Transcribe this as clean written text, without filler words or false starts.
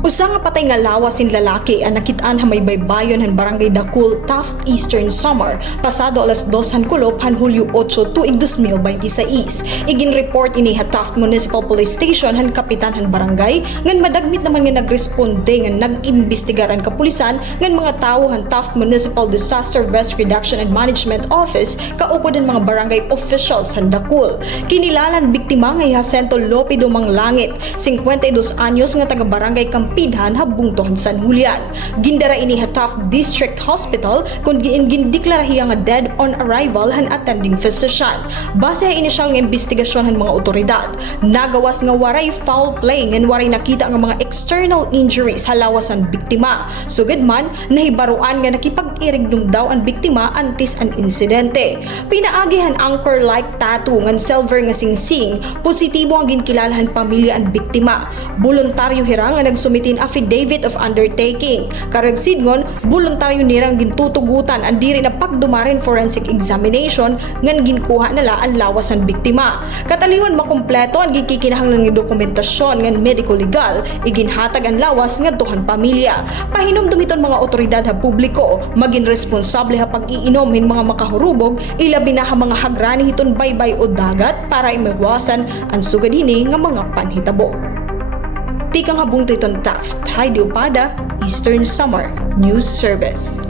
Usa nga patay nga lawas sin lalaki ang nakitaan ha may baybayon han barangay Dakul, Taft, Eastern Samar pasado alas 2 han kulop han Hulyo 8 tuig 2026. Igin report ini ha Taft Municipal Police Station han kapitan han barangay ngan madagmit naman nga nagresponde nga nag-imbestigar ang kapulisan ngan mga tawo han Taft Municipal Disaster Risk Reduction and Management Office kaupod ang mga barangay officials han Dakul. Kinilalan biktima nga Jacinto Lope Dumanglangit, 52 anyos nga taga barangay Pidhan habungtohan San Julian. Gindara ini ha Taft District Hospital kung gindeklarasiya nga dead on arrival han attending physician. Base sa inisyal nga investigasyon han mga otoridad, nagawas nga waray foul play ngan waray nakita nga mga external injuries halawas ang biktima. Sugad man nahibaruan nga nakipag-irigdum daw ang biktima antes ang insidente. Pinaagi han anchor-like tattoo ngan silver nga singsing, positibo ang ginkilalan pamilya ang biktima. Voluntaryo hirang nga nagsumitin affidavit of undertaking. Karagsidngon, voluntaryo nirang gintutugutan ang diri na pagdumarin forensic examination ngan ginkuha nala ang lawas ang biktima. Kataliwan makumpleto ang gikikinahanglan nga dokumentasyon ngan medico-legal, iginhatag ang lawas nga duhan pamilya. Pahinom dumiton mga otoridad ha publiko, maging responsable ha pag-iinom hin mga makahurubog, ilabi na ha mga hagrani hiton baybay o dagat para imawasan ang sugad hini nga mga panhitabo. Tikang habung titon Taft, Heidi Upada, Eastern Samar News Service.